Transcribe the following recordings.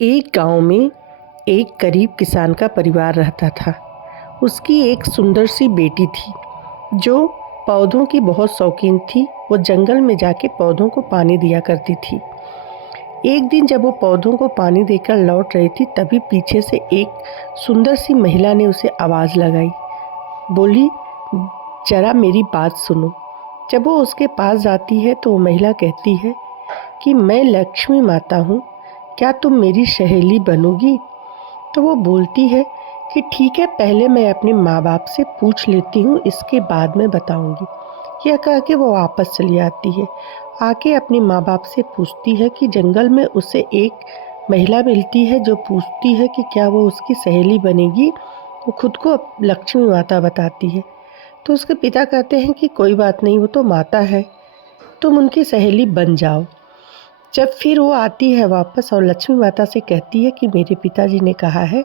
एक गांव में एक गरीब किसान का परिवार रहता था। उसकी एक सुंदर सी बेटी थी जो पौधों की बहुत शौकीन थी। वो जंगल में जाके पौधों को पानी दिया करती थी। एक दिन जब वो पौधों को पानी देकर लौट रही थी, तभी पीछे से एक सुंदर सी महिला ने उसे आवाज़ लगाई। बोली, जरा मेरी बात सुनो। जब वो उसके पास जाती है तो वो महिला कहती है कि मैं लक्ष्मी माता हूँ, क्या तुम मेरी सहेली बनोगी? तो वो बोलती है कि ठीक है, पहले मैं अपने माँ बाप से पूछ लेती हूँ, इसके बाद मैं बताऊँगी। यह कह के वो वापस चली आती है। आके अपने माँ बाप से पूछती है कि जंगल में उसे एक महिला मिलती है जो पूछती है कि क्या वो उसकी सहेली बनेगी। वो खुद को लक्ष्मी माता बताती है। तो उसके पिता कहते हैं कि कोई बात नहीं, वो तो माता है, तुम उनकी सहेली बन जाओ। जब फिर वो आती है वापस और लक्ष्मी माता से कहती है कि मेरे पिताजी ने कहा है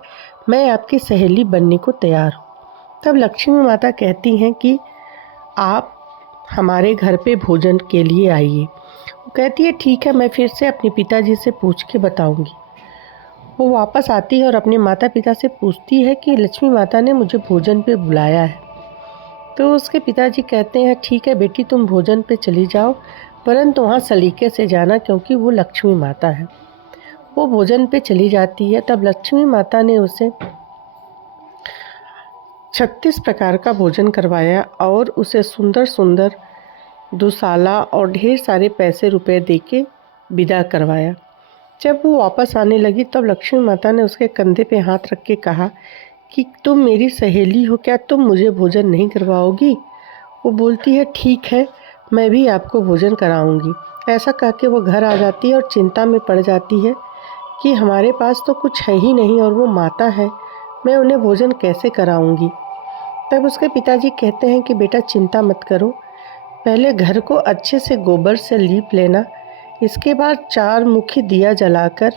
मैं आपकी सहेली बनने को तैयार हूँ। तब लक्ष्मी माता कहती हैं कि आप हमारे घर पे भोजन के लिए आइए। वो कहती है ठीक है, मैं फिर से अपने पिताजी से पूछ के बताऊंगी। वो वापस आती है और अपने माता पिता से पूछती है कि लक्ष्मी माता ने मुझे भोजन पे बुलाया है। तो उसके पिताजी कहते हैं ठीक है बेटी, तुम भोजन पे चली जाओ, परंतु वहाँ सलीके से जाना क्योंकि वो लक्ष्मी माता है। वो भोजन पे चली जाती है। तब लक्ष्मी माता ने उसे 36 प्रकार का भोजन करवाया और उसे सुंदर सुंदर दुशाला और ढेर सारे पैसे रुपए दे के विदा करवाया। जब वो वापस आने लगी तब लक्ष्मी माता ने उसके कंधे पे हाथ रख के कहा कि तुम मेरी सहेली हो, क्या तुम मुझे भोजन नहीं करवाओगी? वो बोलती है ठीक है, मैं भी आपको भोजन कराऊंगी। ऐसा कह के वो घर आ जाती है और चिंता में पड़ जाती है कि हमारे पास तो कुछ है ही नहीं और वो माता है, मैं उन्हें भोजन कैसे कराऊंगी। तब उसके पिताजी कहते हैं कि बेटा चिंता मत करो, पहले घर को अच्छे से गोबर से लीप लेना, इसके बाद 4 मुखी दिया जलाकर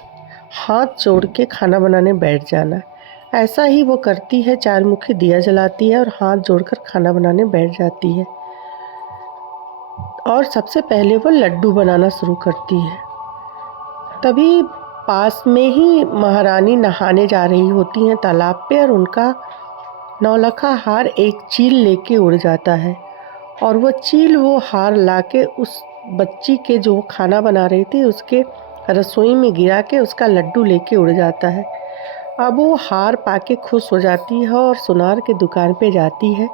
हाथ जोड़ के खाना बनाने बैठ जाना। ऐसा ही वो करती है, 4 मुखी दिया जलाती है और हाथ जोड़कर खाना बनाने बैठ जाती है। और सबसे पहले वो लड्डू बनाना शुरू करती है। तभी पास में ही महारानी नहाने जा रही होती हैं तालाब पे और उनका नौलखा हार एक चील लेके उड़ जाता है और वो हार लाके उस बच्ची के जो खाना बना रही थी उसके रसोई में गिरा के उसका लड्डू लेके उड़ जाता है। अब वो हार पाके खुश हो जाती है और सुनार के दुकान पे जाती है।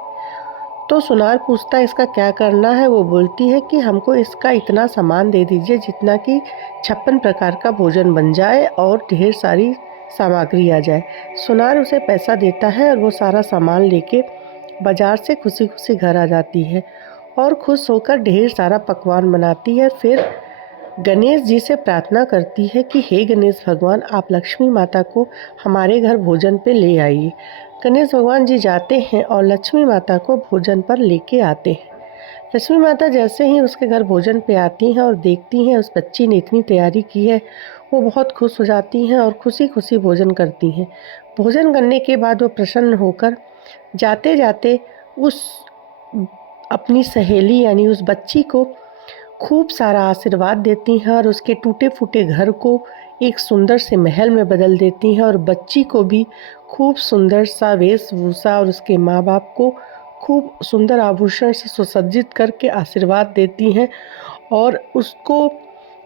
तो सुनार पूछता है इसका क्या करना है। वो बोलती है कि हमको इसका इतना सामान दे दीजिए जितना कि 56 प्रकार का भोजन बन जाए और ढेर सारी सामग्री आ जाए। सुनार उसे पैसा देता है और वो सारा सामान लेके बाजार से खुशी खुशी घर आ जाती है और खुश होकर ढेर सारा पकवान बनाती है। फिर गणेश जी से प्रार्थना करती है कि हे गणेश भगवान, आप लक्ष्मी माता को हमारे घर भोजन पे ले आइए। गणेश भगवान जी जाते हैं और लक्ष्मी माता को भोजन पर लेके आते हैं। लक्ष्मी माता जैसे ही उसके घर भोजन पे आती हैं और देखती हैं उस बच्ची ने इतनी तैयारी की है, वो बहुत खुश हो जाती हैं और खुशी खुशी भोजन करती हैं। भोजन करने के बाद वो प्रसन्न होकर जाते जाते उस अपनी सहेली यानी उस बच्ची को खूब सारा आशीर्वाद देती हैं और उसके टूटे फूटे घर को एक सुंदर से महल में बदल देती हैं और बच्ची को भी खूब सुंदर सा वेशभूषा और उसके माँ बाप को खूब सुंदर आभूषण से सुसज्जित करके आशीर्वाद देती हैं और उसको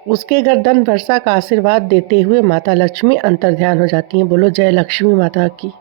उसके गर्दन वर्षा का आशीर्वाद देते हुए माता लक्ष्मी अंतर्ध्यान हो जाती हैं। बोलो जय लक्ष्मी माता की।